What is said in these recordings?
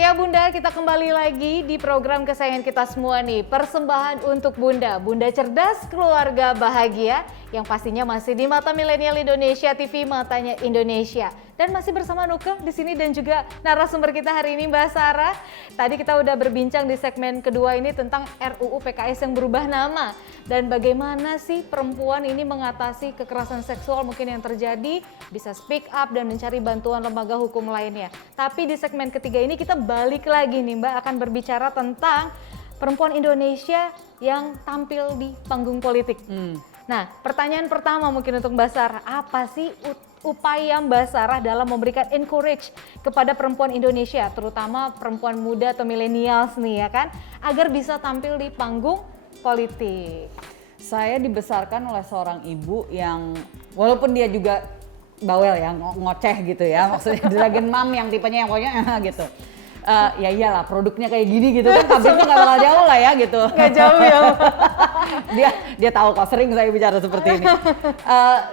Ya Bunda, kita kembali lagi di program kesayangan kita semua nih. Persembahan untuk Bunda, Bunda cerdas, keluarga bahagia, yang pastinya masih di Mata Milenial Indonesia TV, matanya Indonesia. Dan masih bersama Nuke di sini dan juga narasumber kita hari ini Mbak Sarah. Tadi kita udah berbincang di segmen kedua ini tentang RUU PKS yang berubah nama. Dan bagaimana sih perempuan ini mengatasi kekerasan seksual mungkin yang terjadi, bisa speak up dan mencari bantuan lembaga hukum lainnya. Tapi di segmen ketiga ini kita balik lagi nih Mbak, akan berbicara tentang perempuan Indonesia yang tampil di panggung politik. Nah, pertanyaan pertama mungkin untuk Mbak Sarah, apa sih upaya Mbak Sarah dalam memberikan encourage kepada perempuan Indonesia, terutama perempuan muda atau millennials nih ya kan, agar bisa tampil di panggung politik? Saya dibesarkan oleh seorang ibu yang walaupun dia juga bawel ya, ngoceh gitu ya, maksudnya dragon mom yang tipenya yang pokoknya gitu. Ya iyalah produknya kayak gini gitu kan, pabriknya nggak bakal jauh lah ya gitu. Nggak jauh ya. dia tahu kok, sering saya bicara seperti ini.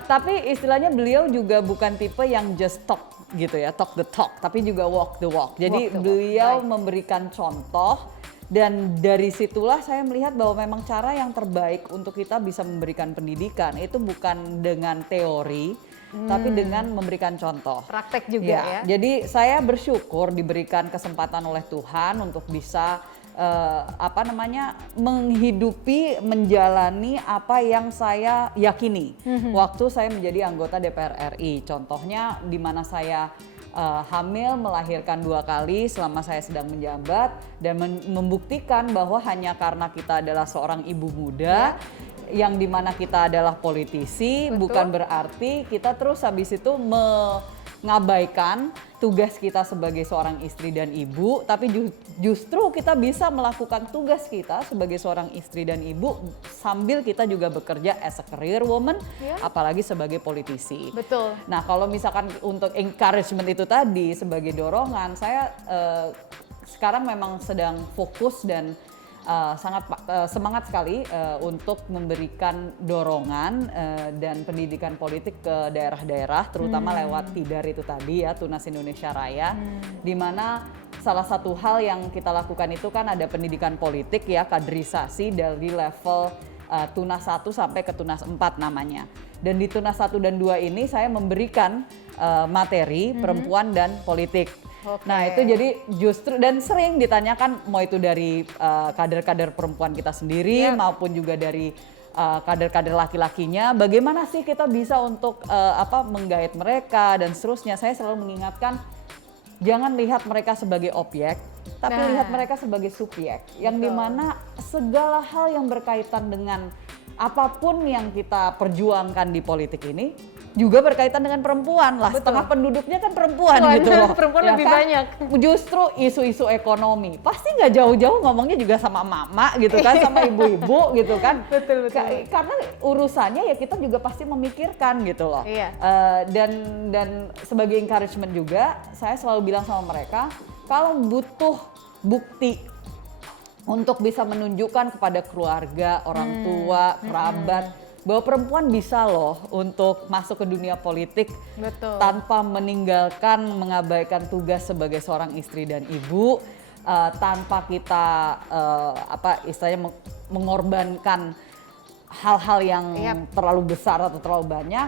Tapi istilahnya beliau juga bukan tipe yang just talk gitu ya, talk the talk, tapi juga walk the walk. Jadi beliau memberikan contoh. Dan dari situlah saya melihat bahwa memang cara yang terbaik untuk kita bisa memberikan pendidikan itu bukan dengan teori, tapi dengan memberikan contoh. Praktek juga ya. Jadi saya bersyukur diberikan kesempatan oleh Tuhan untuk bisa menghidupi, menjalani apa yang saya yakini waktu saya menjadi anggota DPR RI. Contohnya di mana saya hamil, melahirkan 2 kali selama saya sedang menjabat, dan membuktikan bahwa hanya karena kita adalah seorang ibu muda yang dimana kita adalah politisi, bukan berarti kita terus habis itu mengabaikan tugas kita sebagai seorang istri dan ibu, tapi justru kita bisa melakukan tugas kita sebagai seorang istri dan ibu sambil kita juga bekerja as a career woman, apalagi sebagai politisi. Betul. Nah, kalau misalkan untuk encouragement itu tadi sebagai dorongan, saya sekarang memang sedang fokus dan sangat semangat sekali untuk memberikan dorongan dan pendidikan politik ke daerah-daerah, terutama lewat TIDAR itu tadi ya, Tunas Indonesia Raya, di mana salah satu hal yang kita lakukan itu kan ada pendidikan politik ya, kaderisasi dari level Tunas 1 sampai ke Tunas 4 namanya. Dan di Tunas 1 dan 2 ini saya memberikan materi perempuan dan politik. Nah itu jadi justru, dan sering ditanyakan mau itu dari kader-kader perempuan kita sendiri maupun juga dari kader-kader laki-lakinya, bagaimana sih kita bisa untuk menggait mereka dan seterusnya. Saya selalu mengingatkan, jangan lihat mereka sebagai objek, tapi lihat mereka sebagai subjek, yang dimana segala hal yang berkaitan dengan apapun yang kita perjuangkan di politik ini juga berkaitan dengan perempuan lah. Setengah penduduknya kan perempuan gitu loh. Perempuan ya lebih kan? banyak. Justru isu-isu ekonomi pasti nggak jauh-jauh ngomongnya juga sama mama gitu kan, sama ibu-ibu gitu kan. Betul. Karena urusannya ya kita juga pasti memikirkan gitu loh. Dan sebagai encouragement juga saya selalu bilang sama mereka, kalau butuh bukti untuk bisa menunjukkan kepada keluarga, orang tua, kerabat, bahwa perempuan bisa loh untuk masuk ke dunia politik tanpa meninggalkan, mengabaikan tugas sebagai seorang istri dan ibu, tanpa kita istilahnya mengorbankan hal-hal yang terlalu besar atau terlalu banyak,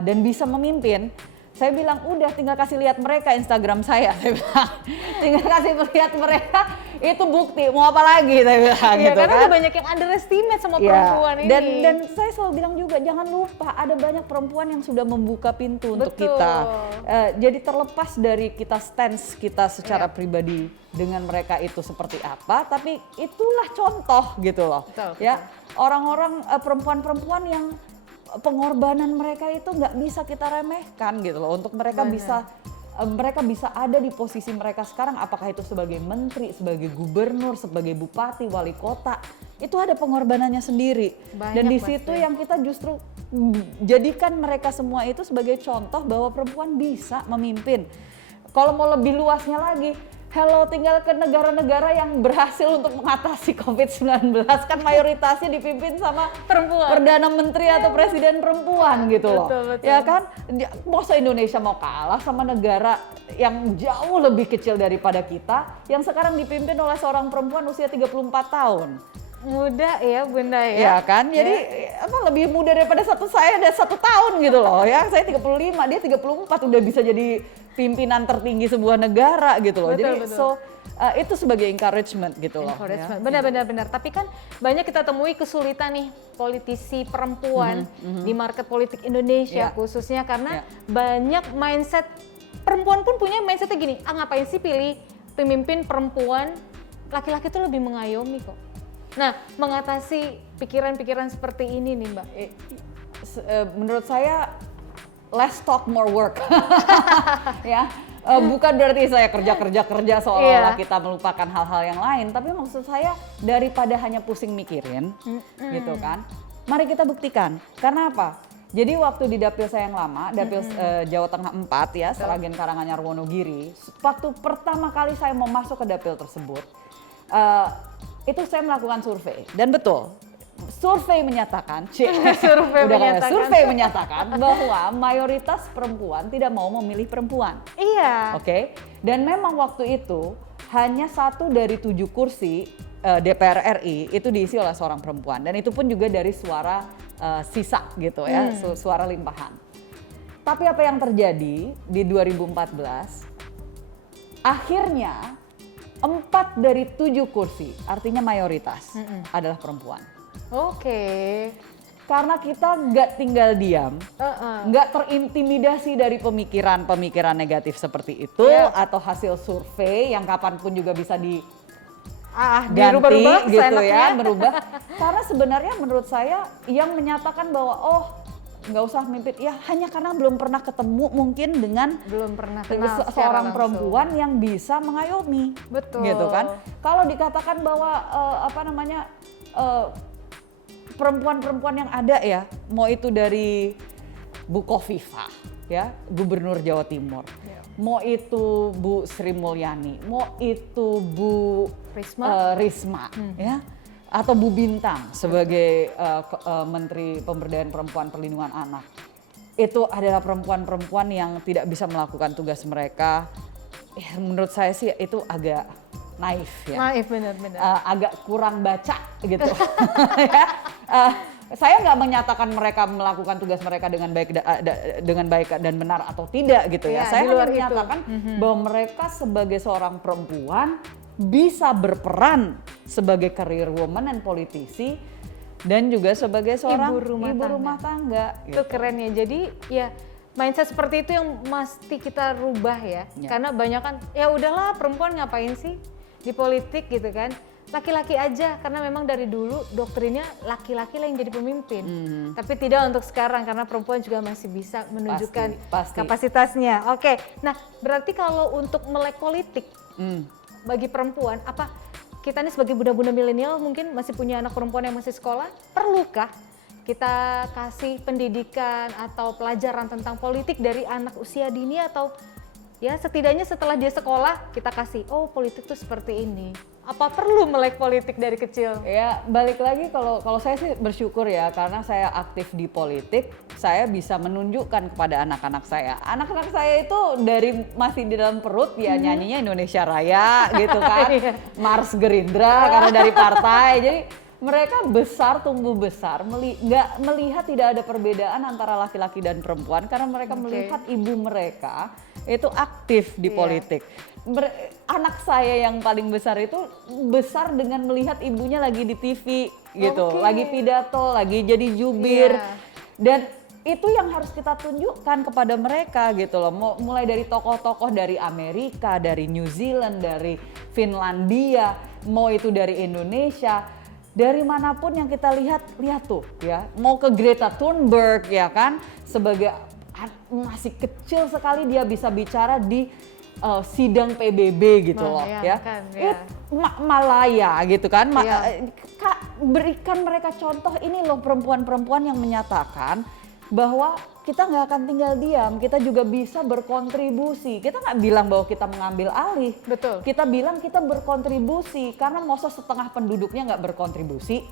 dan bisa memimpin. Saya bilang udah tinggal kasih lihat mereka Instagram saya bilang. Tinggal kasih lihat mereka, itu bukti, mau apa lagi saya bilang gitu karena kan. ada banyak yang underestimate sama perempuan ini. Dan saya selalu bilang juga jangan lupa ada banyak perempuan yang sudah membuka pintu untuk kita. Jadi terlepas dari kita stance kita secara pribadi dengan mereka itu seperti apa, tapi itulah contoh gitu loh. Ya, orang-orang perempuan-perempuan yang pengorbanan mereka itu nggak bisa kita remehkan gitu loh, untuk mereka bisa ada di posisi mereka sekarang, apakah itu sebagai menteri, sebagai gubernur, sebagai bupati, wali kota, itu ada pengorbanannya sendiri. Dan di situ yang kita justru jadikan mereka semua itu sebagai contoh bahwa perempuan bisa memimpin. Kalau mau lebih luasnya lagi, hello, tinggal ke negara-negara yang berhasil untuk mengatasi COVID-19 kan mayoritasnya dipimpin sama Perempuan. perdana menteri atau presiden perempuan gitu loh. Betul. Ya kan? Masa Indonesia mau kalah sama negara yang jauh lebih kecil daripada kita yang sekarang dipimpin oleh seorang perempuan usia 34 tahun. Muda ya Bunda ya. Ya kan, jadi lebih muda daripada saya ada 1 tahun gitu loh ya. Saya 35, dia 34 udah bisa jadi pimpinan tertinggi sebuah negara gitu loh. Betul, Jadi betul. itu sebagai encouragement gitu loh. Encouragement. Ya. Benar. Tapi kan banyak kita temui kesulitan nih politisi perempuan di market politik Indonesia Ya. khususnya karena Ya. banyak mindset perempuan pun punya mindsetnya gini, ngapain sih pilih pemimpin perempuan, laki-laki tuh lebih mengayomi kok. Nah, mengatasi pikiran-pikiran seperti ini nih Mbak. Menurut saya less talk more work. Ya. Bukan berarti saya kerja seolah-olah kita melupakan hal-hal yang lain, tapi maksud saya daripada hanya pusing mikirin gitu kan. Mari kita buktikan. Karena apa? Jadi waktu di dapil saya yang lama, dapil Jawa Tengah 4 ya, Sragen Karanganyar Wonogiri, waktu pertama kali saya mau masuk ke dapil tersebut, itu saya melakukan survei dan betul. Survei menyatakan, survei menyatakan bahwa mayoritas perempuan tidak mau memilih perempuan. Iya. Oke. Dan memang waktu itu hanya 1 dari 7 kursi DPR RI itu diisi oleh seorang perempuan dan itu pun juga dari suara sisa gitu ya, suara limpahan. Tapi apa yang terjadi di 2014? Akhirnya 4 dari 7 kursi, artinya mayoritas adalah perempuan. Oke. Karena kita nggak tinggal diam, nggak terintimidasi dari pemikiran negatif seperti itu atau hasil survei yang kapanpun juga bisa ganti dirubah-rubah gitu seenaknya. ya, berubah. Karena sebenarnya menurut saya yang menyatakan bahwa nggak usah mimpin, ya hanya karena belum pernah ketemu mungkin dengan Belum pernah kenal secara seorang langsung. perempuan yang bisa mengayomi. Betul. Gitu kan. Kalau dikatakan bahwa perempuan-perempuan yang ada ya, mau itu dari Bu Khofifah ya, Gubernur Jawa Timur, mau itu Bu Sri Mulyani, mau itu Bu Risma ya, atau Bu Bintang sebagai Menteri Pemberdayaan Perempuan Perlindungan Anak. Itu adalah perempuan-perempuan yang tidak bisa melakukan tugas mereka. Menurut saya sih itu agak naif ya. Naif benar-benar. Agak kurang baca gitu. Ya. Saya nggak menyatakan mereka melakukan tugas mereka dengan baik dan benar atau tidak gitu ya. Saya hanya menyatakan bahwa mereka sebagai seorang perempuan bisa berperan sebagai career woman dan politisi dan juga sebagai seorang ibu rumah tangga. Itu keren ya. Jadi ya mindset seperti itu yang mesti kita rubah ya. Karena banyak kan ya udahlah perempuan ngapain sih di politik gitu kan. Laki-laki aja karena memang dari dulu doktrinnya laki-laki lah yang jadi pemimpin. Tapi tidak untuk sekarang karena perempuan juga masih bisa menunjukkan kapasitasnya. Oke. Nah, berarti kalau untuk melek politik bagi perempuan apa kita nih sebagai bunda-bunda milenial mungkin masih punya anak perempuan yang masih sekolah, perlukah kita kasih pendidikan atau pelajaran tentang politik dari anak usia dini atau ya setidaknya setelah dia sekolah kita kasih politik tuh seperti ini. Apa perlu melek politik dari kecil? Ya balik lagi kalau saya sih bersyukur ya karena saya aktif di politik, saya bisa menunjukkan kepada anak-anak saya. Anak-anak saya itu dari masih di dalam perut ya nyanyinya Indonesia Raya gitu kan, Mars Gerindra karena dari partai. Jadi mereka besar, tumbuh besar, nggak melihat tidak ada perbedaan antara laki-laki dan perempuan karena mereka melihat ibu mereka itu aktif di politik. Anak saya yang paling besar itu besar dengan melihat ibunya lagi di TV gitu, lagi pidato, lagi jadi jubir, dan itu yang harus kita tunjukkan kepada mereka gitu loh. Mulai dari tokoh-tokoh dari Amerika, dari New Zealand, dari Finlandia, mau itu dari Indonesia. Dari manapun yang kita lihat tuh ya, mau ke Greta Thunberg ya kan, sebagai masih kecil sekali dia bisa bicara di sidang PBB gitu loh ya. Malaya gitu kan, berikan mereka contoh ini loh perempuan-perempuan yang menyatakan bahwa kita nggak akan tinggal diam, kita juga bisa berkontribusi. Kita nggak bilang bahwa kita mengambil alih, Betul. kita bilang kita berkontribusi, karena masa setengah penduduknya nggak berkontribusi,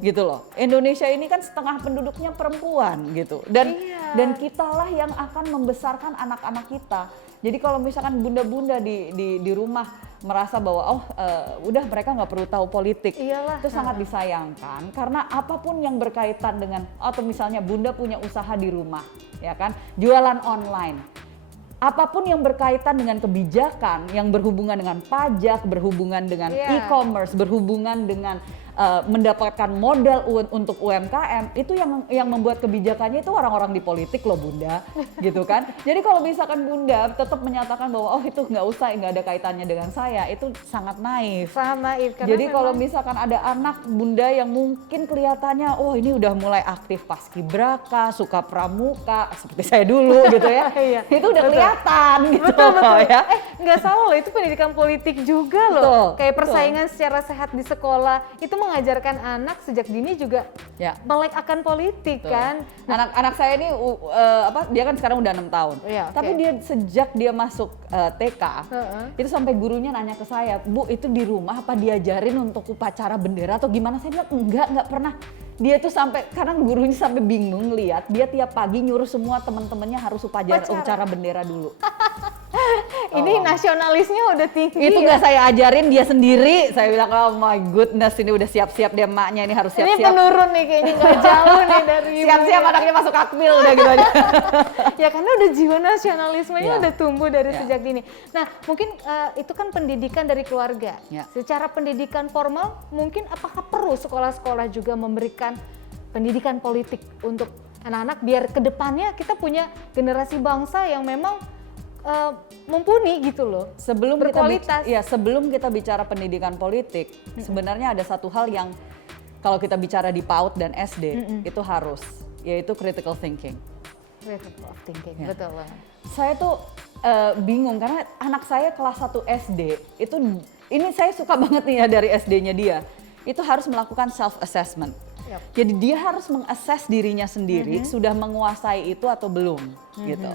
gitu loh. Indonesia ini kan setengah penduduknya perempuan gitu, dan kitalah yang akan membesarkan anak-anak kita. Jadi kalau misalkan bunda-bunda di rumah merasa bahwa udah mereka nggak perlu tahu politik, Iyalah. itu sangat disayangkan, karena apapun yang berkaitan dengan, atau misalnya bunda punya usaha di rumah, ya kan, jualan online, apapun yang berkaitan dengan kebijakan yang berhubungan dengan pajak, berhubungan dengan e-commerce, berhubungan dengan mendapatkan modal untuk UMKM, itu yang membuat kebijakannya itu orang-orang di politik loh bunda, gitu kan. Jadi kalau misalkan bunda tetap menyatakan bahwa itu nggak usah, nggak ada kaitannya dengan saya, itu sangat naif. Sangat naif. Jadi kalau misalkan ada anak bunda yang mungkin kelihatannya, ini udah mulai aktif paskibraka, suka pramuka, seperti saya dulu gitu ya, itu udah kelihatan gitu. Betul. Ya. Nggak salah loh, itu pendidikan politik juga loh. Betul, Kayak persaingan secara sehat di sekolah, itu mengajarkan anak sejak dini juga melek akan politik kan. Anak saya ini dia kan sekarang udah 6 tahun. Tapi dia sejak dia masuk TK, itu sampai gurunya nanya ke saya, "Bu, itu di rumah apa diajarin untuk upacara bendera atau gimana?" Saya bilang, enggak pernah. Dia tuh sampai, karena gurunya sampai bingung lihat, dia tiap pagi nyuruh semua teman-temannya harus upacara bendera dulu. Ini nasionalisnya udah tinggi. Itu nggak saya ajarin, dia sendiri. Saya bilang, oh my goodness, ini udah siap-siap dia, emaknya ini harus siap-siap. Ini penurun nih kayaknya, nggak jauh nih dari siap-siap anaknya masuk akmil udah gitu aja. Ya karena udah jiwa nasionalismenya udah tumbuh dari sejak dini. Nah mungkin itu kan pendidikan dari keluarga. Secara pendidikan formal, mungkin apakah perlu sekolah-sekolah juga memberikan pendidikan politik untuk anak-anak biar kedepannya kita punya generasi bangsa yang memang mumpuni gitu loh, berkualitas. Sebelum kita bicara pendidikan politik, sebenarnya ada satu hal yang kalau kita bicara di PAUD dan SD itu harus, yaitu critical thinking. Critical thinking, betul lah. Saya tuh bingung karena anak saya kelas 1 SD itu, ini saya suka banget nih ya dari SD-nya dia, itu harus melakukan self assessment. Jadi dia harus mengassess dirinya sendiri, sudah menguasai itu atau belum, gitu.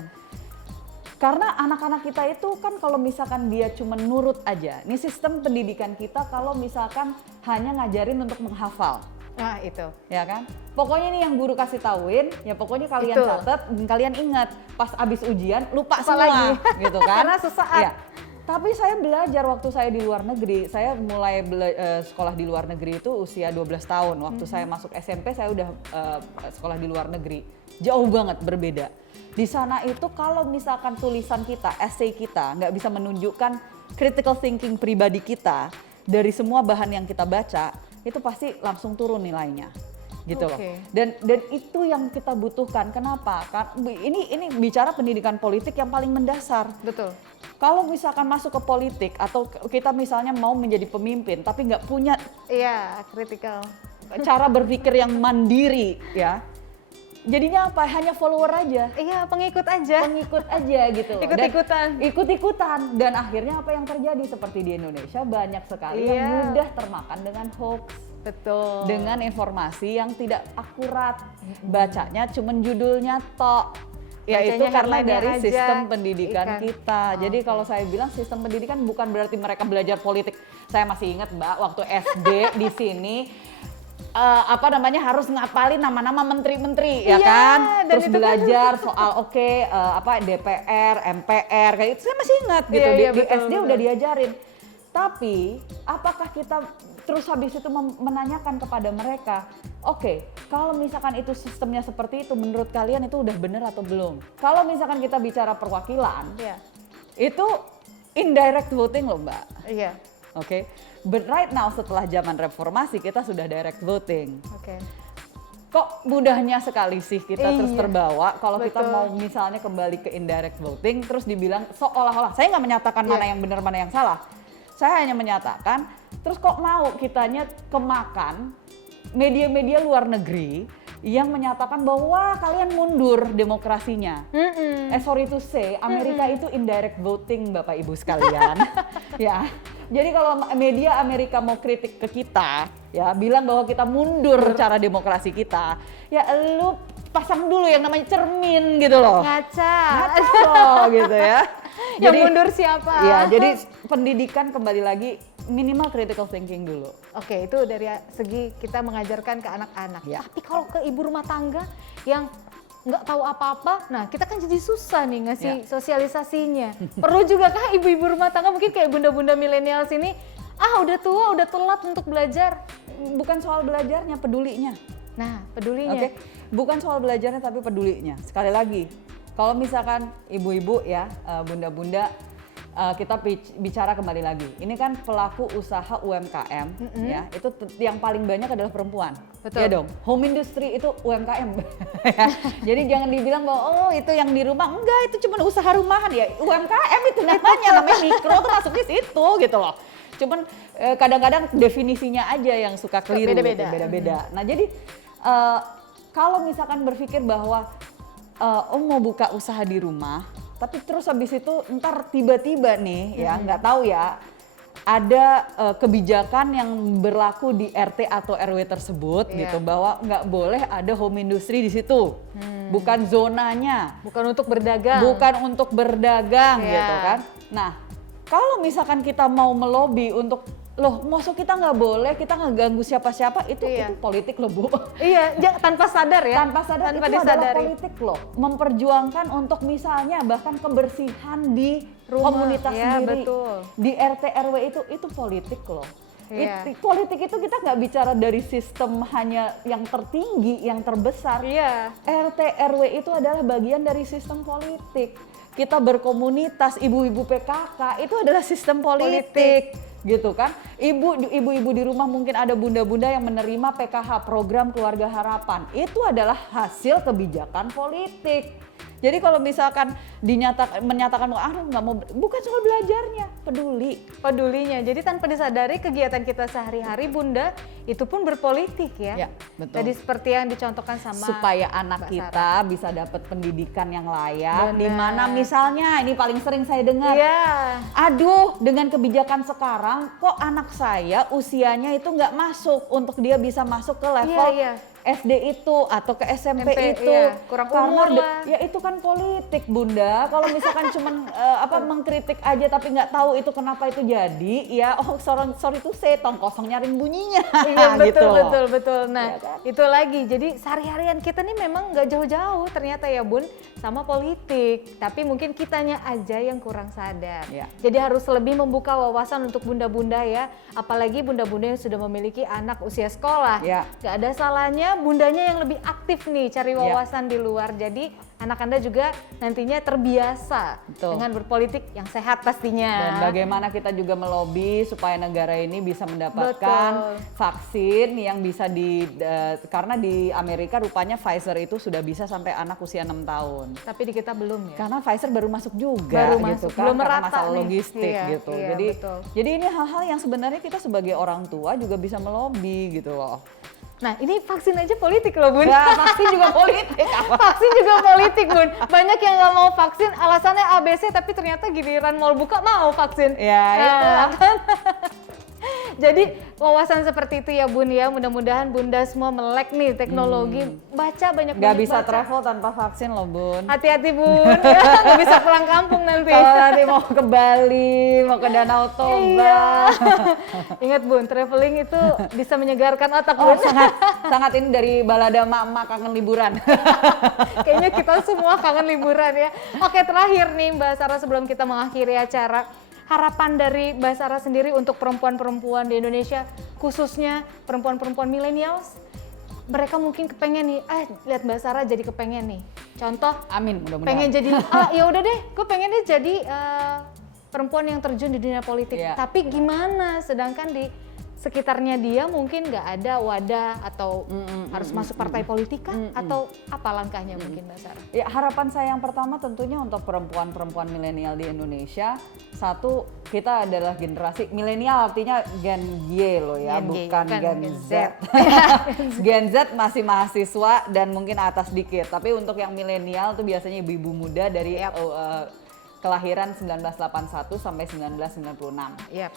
Karena anak-anak kita itu kan kalau misalkan dia cuma nurut aja, ini sistem pendidikan kita kalau misalkan hanya ngajarin untuk menghafal. Nah itu. Ya kan? Pokoknya nih yang guru kasih tauin, ya pokoknya kalian catat, kalian ingat. Pas abis ujian lupa semua lagi. Gitu kan? Karena sesaat. Ya. Tapi saya belajar waktu saya di luar negeri, saya mulai sekolah di luar negeri itu usia 12 tahun. Waktu saya masuk SMP saya udah sekolah di luar negeri. Jauh banget berbeda. Di sana itu kalau misalkan tulisan kita, essay kita nggak bisa menunjukkan critical thinking pribadi kita dari semua bahan yang kita baca, itu pasti langsung turun nilainya, gitu loh. Dan itu yang kita butuhkan. Kenapa? Karena ini bicara pendidikan politik yang paling mendasar. Betul. Kalau misalkan masuk ke politik atau kita misalnya mau menjadi pemimpin tapi nggak punya critical cara berpikir yang mandiri, ya. Jadinya apa? Hanya follower aja. Pengikut aja gitu. Ikut-ikutan. Dan akhirnya apa yang terjadi? Seperti di Indonesia banyak sekali yang mudah termakan dengan hoax. Betul. Dengan informasi yang tidak akurat. Bacanya cuman judulnya tok. Ya itu karena dari sistem pendidikan kita. Jadi kalau saya bilang sistem pendidikan bukan berarti mereka belajar politik. Saya masih ingat Mbak, waktu SD di sini harus ngapalin nama-nama menteri-menteri ya kan, terus belajar soal DPR, MPR kayak itu saya masih ingat gitu. Di SD udah diajarin. Tapi apakah kita terus habis itu menanyakan kepada mereka, kalau misalkan itu sistemnya seperti itu, menurut kalian itu udah bener atau belum? Kalau misalkan kita bicara perwakilan, itu indirect voting loh Mbak. But right now setelah zaman reformasi kita sudah direct voting. Kok mudahnya sekali sih kita terus terbawa kalau kita mau misalnya kembali ke indirect voting terus dibilang seolah-olah, saya nggak menyatakan mana yang benar mana yang salah. Saya hanya menyatakan terus kok mau kitanya kemakan media-media luar negeri yang menyatakan bahwa kalian mundur demokrasinya. Sorry to say, Amerika itu indirect voting Bapak Ibu sekalian. Ya. Jadi kalau media Amerika mau kritik ke kita, ya bilang bahwa kita mundur cara demokrasi kita, ya lu pasang dulu yang namanya cermin gitu loh. Ngaca. Ngaca loh gitu ya. Yang mundur siapa? Iya, jadi pendidikan kembali lagi minimal critical thinking dulu. Oke, itu dari segi kita mengajarkan ke anak-anak. Ya. Tapi kalau ke ibu rumah tangga yang nggak tahu apa-apa, nah kita kan jadi susah nih ngasih sosialisasinya. Perlu juga kah ibu-ibu rumah tangga mungkin kayak bunda-bunda milenial sini, udah tua, udah telat untuk belajar. Bukan soal belajarnya, pedulinya. Nah, pedulinya. Oke, bukan soal belajarnya tapi pedulinya. Sekali lagi, kalau misalkan ibu-ibu ya, bunda-bunda, kita bicara kembali lagi. Ini kan pelaku usaha UMKM, ya, itu yang paling banyak adalah perempuan. Betul. Ya dong, home industry itu UMKM. Ya. Jadi jangan dibilang bahwa itu yang di rumah, enggak, itu cuma usaha rumahan ya. UMKM itu namanya mikro tuh masuk di situ gitu loh. Cuman kadang-kadang definisinya aja yang suka keliru, beda-beda. Nah jadi kalau misalkan berpikir bahwa mau buka usaha di rumah, tapi terus habis itu ntar tiba-tiba nih ya nggak tahu ya ada kebijakan yang berlaku di RT atau RW tersebut gitu bahwa nggak boleh ada home industry di situ, bukan zonanya, bukan untuk berdagang, gitu kan. Nah kalau misalkan kita mau melobi untuk masuk kita nggak boleh, kita nggak ganggu siapa-siapa, itu politik loh Bu. Iya, tanpa sadar ya. Tanpa itu adalah politik loh. Memperjuangkan untuk misalnya bahkan kebersihan di komunitas sendiri. Betul. Di RT RW itu politik loh. Iya. Politik itu kita nggak bicara dari sistem hanya yang tertinggi, yang terbesar. Iya. RT RW itu adalah bagian dari sistem politik. Kita berkomunitas, ibu-ibu PKK itu adalah sistem politik. Gitu kan, ibu-ibu di rumah mungkin ada bunda-bunda yang menerima PKH, program keluarga harapan, itu adalah hasil kebijakan politik. Jadi kalau misalkan menyatakan nggak mau, bukan soal belajarnya, pedulinya. Jadi tanpa disadari kegiatan kita sehari-hari Bunda itu pun berpolitik ya. Ya, betul. Jadi seperti yang dicontohkan sama supaya anak Mbak kita Sarah bisa dapat pendidikan yang layak. Benar. Di mana misalnya ini paling sering saya dengar, Aduh, dengan kebijakan sekarang kok anak saya usianya itu nggak masuk untuk dia bisa masuk ke level SD itu atau ke SMP itu, kurang karena umur lah. Ya itu kan politik Bunda. Kalau misalkan cuman mengkritik aja tapi nggak tahu itu kenapa itu jadi, ya sorry tuh tong kosong nyaring bunyinya. Iya gitu. betul. Nah kan? itu lagi. Jadi sehari-harian kita nih memang nggak jauh-jauh ternyata ya Bun sama politik. Tapi mungkin kitanya aja yang kurang sadar. Ya. Jadi harus lebih membuka wawasan untuk bunda-bunda ya. Apalagi bunda-bunda yang sudah memiliki anak usia sekolah. Ya. Gak ada salahnya bundanya yang lebih aktif nih cari wawasan di luar. Jadi anak Anda juga nantinya terbiasa dengan berpolitik yang sehat pastinya. Dan bagaimana kita juga melobi supaya negara ini bisa mendapatkan vaksin yang bisa karena di Amerika rupanya Pfizer itu sudah bisa sampai anak usia 6 tahun. Tapi di kita belum ya. Karena Pfizer baru masuk juga gitu kan, belum karena merata masalah logistik gitu. Jadi ini hal-hal yang sebenarnya kita sebagai orang tua juga bisa melobi gitu loh. Nah ini vaksin aja politik loh Bun. Ya, vaksin juga politik. Vaksin juga politik Bun. Banyak yang nggak mau vaksin alasannya ABC tapi ternyata giliran mal buka mau vaksin. Ya itu kan. Jadi wawasan seperti itu ya Bun ya, mudah-mudahan Bunda semua melek nih teknologi, baca banyak-banyak. Gak bisa travel tanpa vaksin loh Bun. Hati-hati Bun, ya nggak bisa pulang kampung nanti. Kalau nanti mau ke Bali, mau ke Danau Toba. Ingat Bun, traveling itu bisa menyegarkan otak Bun. Sangat ini dari balada mak-mak kangen liburan. Kayaknya kita semua kangen liburan ya. Oke terakhir nih Mbak Sarah sebelum kita mengakhiri acara. Harapan dari Mbak Sarah sendiri untuk perempuan-perempuan di Indonesia, khususnya perempuan-perempuan millennials, mereka mungkin kepengen nih, lihat Mbak Sarah jadi kepengen nih. Contoh, amin mudah-mudahan. Pengen jadi, ya udah deh, gue pengen deh jadi perempuan yang terjun di dunia politik. Tapi gimana? Sedangkan di sekitarnya dia mungkin nggak ada wadah atau harus masuk partai politik kah? Atau apa langkahnya mungkin Mbak Sarah? Ya, harapan saya yang pertama tentunya untuk perempuan-perempuan milenial di Indonesia, satu, kita adalah generasi milenial, artinya Gen Y loh ya, bukan Gen Z. Gen Z masih mahasiswa dan mungkin atas dikit, tapi untuk yang milenial tuh biasanya ibu-ibu muda dari kelahiran 1981 sampai 1996.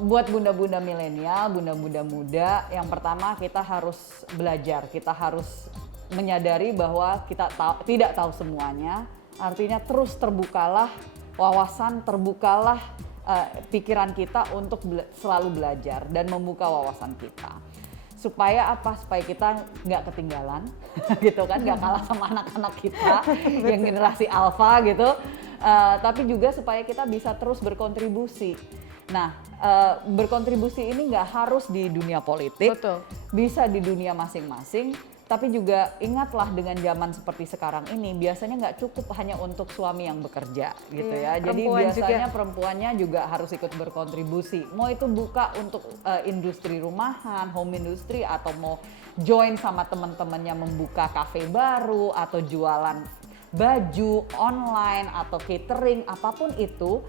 Buat bunda-bunda milenial, bunda-bunda muda, yang pertama kita harus belajar, kita harus menyadari bahwa kita tidak tahu semuanya, artinya terus terbukalah wawasan, terbukalah pikiran kita untuk selalu belajar dan membuka wawasan kita. Supaya apa? Supaya kita nggak ketinggalan, gitu kan, nggak kalah sama anak-anak kita yang generasi alfa gitu. Tapi juga supaya kita bisa terus berkontribusi. Nah, berkontribusi ini nggak harus di dunia politik, Betul. bisa di dunia masing-masing. Tapi juga ingatlah dengan zaman seperti sekarang ini biasanya nggak cukup hanya untuk suami yang bekerja gitu ya. Jadi biasanya perempuannya juga harus ikut berkontribusi. Mau itu buka untuk industri rumahan, home industry, atau mau join sama teman-temannya membuka kafe baru atau jualan baju online atau catering, apapun itu,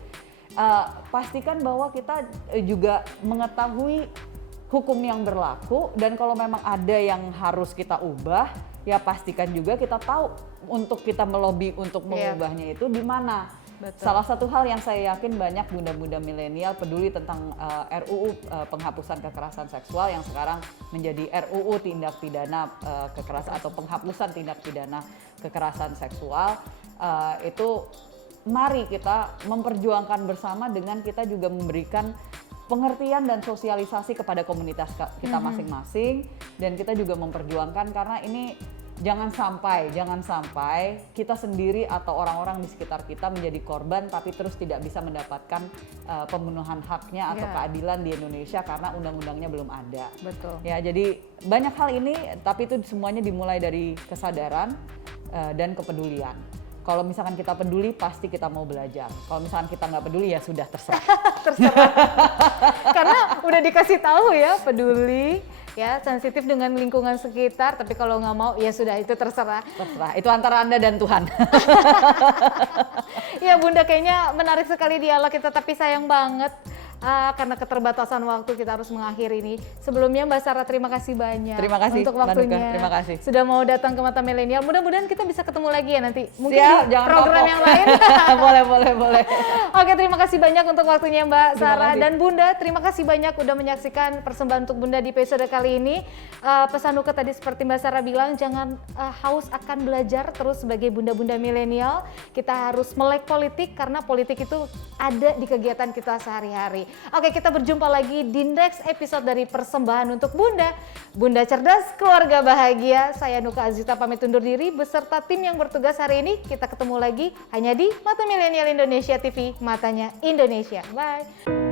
pastikan bahwa kita juga mengetahui hukum yang berlaku, dan kalau memang ada yang harus kita ubah, ya pastikan juga kita tahu untuk kita melobi untuk mengubahnya itu di mana. Betul. Salah satu hal yang saya yakin banyak bunda-bunda milenial peduli tentang RUU penghapusan kekerasan seksual yang sekarang menjadi RUU tindak pidana kekerasan atau penghapusan tindak pidana kekerasan seksual. Itu mari kita memperjuangkan bersama dengan kita juga memberikan pengertian dan sosialisasi kepada komunitas kita masing-masing, dan kita juga memperjuangkan karena ini jangan sampai kita sendiri atau orang-orang di sekitar kita menjadi korban tapi terus tidak bisa mendapatkan pemenuhan haknya atau keadilan di Indonesia karena undang-undangnya belum ada. Betul. Ya, jadi banyak hal ini, tapi itu semuanya dimulai dari kesadaran dan kepedulian. Kalau misalkan kita peduli, pasti kita mau belajar. Kalau misalkan kita nggak peduli, ya sudah terserah. Terserah. Karena udah dikasih tahu ya, peduli, ya sensitif dengan lingkungan sekitar. Tapi kalau nggak mau, ya sudah, itu terserah. Terserah. Itu antara Anda dan Tuhan. Ya Bunda, kayaknya menarik sekali dialog kita, tapi sayang banget. Karena keterbatasan waktu kita harus mengakhiri ini. Sebelumnya Mbak Sarah, terima kasih banyak. Terima kasih untuk waktunya. Mbak Nuka, terima kasih. Sudah mau datang ke Mata Milenial. Mudah-mudahan kita bisa ketemu lagi ya nanti. Mungkin Siap, di program yang lain. boleh. Oke, terima kasih banyak untuk waktunya Mbak Sarah kasih. dan Bunda. Terima kasih banyak udah menyaksikan persembahan untuk Bunda di episode kali ini. Pesan Nuka tadi seperti Mbak Sarah bilang, jangan haus akan belajar terus sebagai bunda-bunda milenial. Kita harus melek politik karena politik itu ada di kegiatan kita sehari-hari. Oke, kita berjumpa lagi di next episode dari persembahan untuk Bunda. Bunda cerdas, keluarga bahagia. Saya Nuka Azita pamit undur diri beserta tim yang bertugas hari ini. Kita ketemu lagi hanya di Mata Milenial Indonesia TV, matanya Indonesia. Bye.